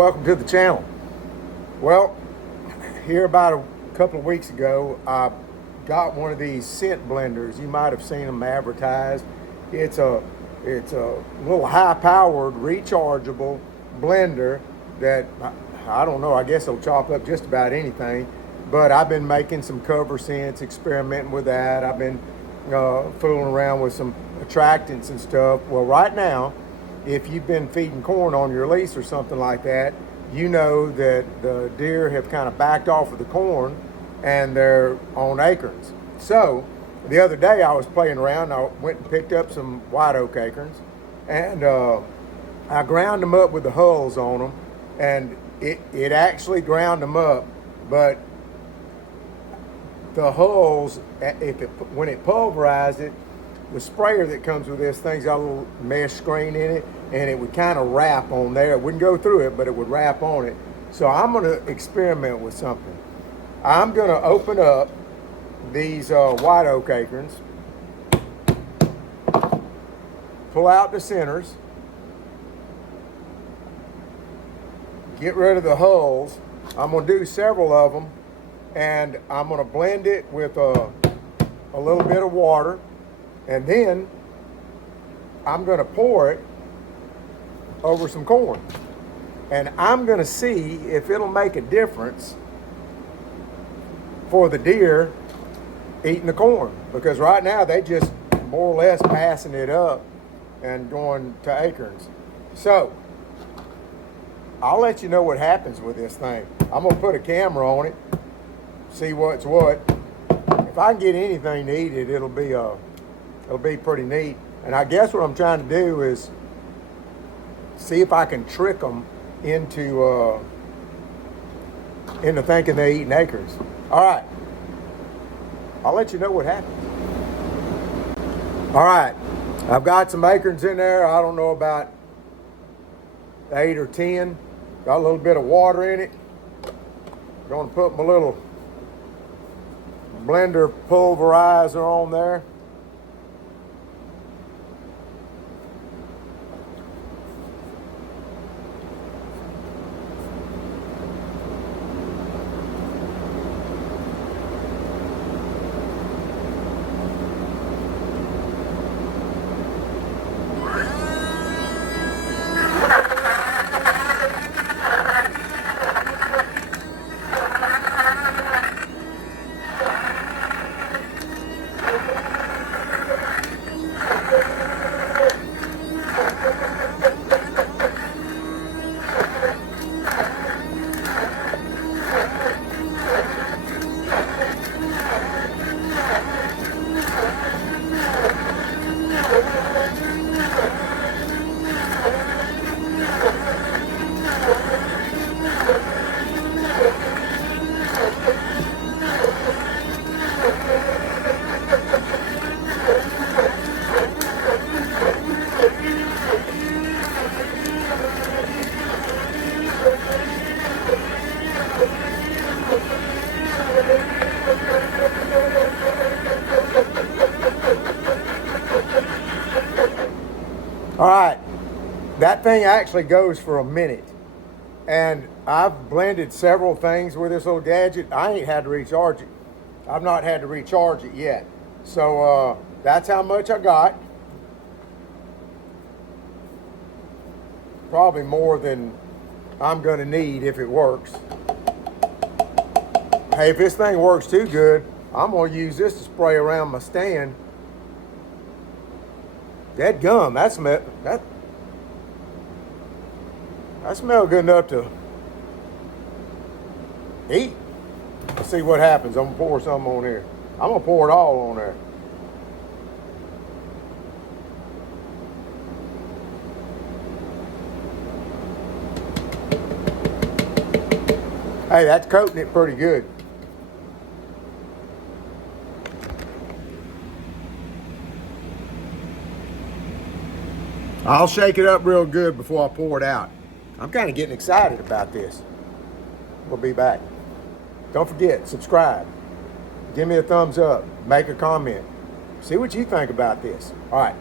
welcome to the channel. Well, here about a couple of weeks ago, I got one of these scent blenders. You might have seen them advertised. It's a little high-powered, rechargeable blender that, I don't know, I guess it'll chop up just about anything. But I've been making some cover scents, experimenting with that. I've been fooling around with some attractants and stuff. Well, right now, if you've been feeding corn on your lease or something like that, you know that the deer have kind of backed off of the corn and they're on acorns. So the other day I was playing around. I went and picked up some white oak acorns, and I ground them up with the hulls on them, and it actually ground them up, but the hulls, when it pulverized it, the sprayer that comes with this thing's got a little mesh screen in it, and it would kind of wrap on there. It wouldn't go through it, but it would wrap on it. So I'm going to experiment with something. I'm going to open up these white oak acorns, pull out the centers, get rid of the hulls. I'm going to do several of them, and I'm going to blend it with a little bit of water. And then I'm going to pour it over some corn. And I'm going to see if it'll make a difference for the deer eating the corn. Because right now they just more or less passing it up and going to acorns. So I'll let you know what happens with this thing. I'm going to put a camera on it, see what's what. If I can get anything to eat it, it'll be pretty neat. And I guess what I'm trying to do is see if I can trick them into thinking they're eating acorns. All right, I'll let you know what happens. All right, I've got some acorns in there. I don't know, about 8 or 10. Got a little bit of water in it. Going to put my little blender pulverizer on there. All right, that thing actually goes for a minute, and I've blended several things with this little gadget. I ain't had to recharge it. I've not had to recharge it yet. So that's how much I got. Probably more than I'm gonna need if it works. Hey, if this thing works too good, I'm gonna use this to spray around my stand. That gum, that smell good enough to eat. Let's see what happens. I'm gonna pour some on here. I'm gonna pour it all on there. Hey, that's coating it pretty good. I'll shake it up real good before I pour it out. I'm kind of getting excited about this. We'll be back. Don't forget, subscribe. Give me a thumbs up. Make a comment. See what you think about this. All right.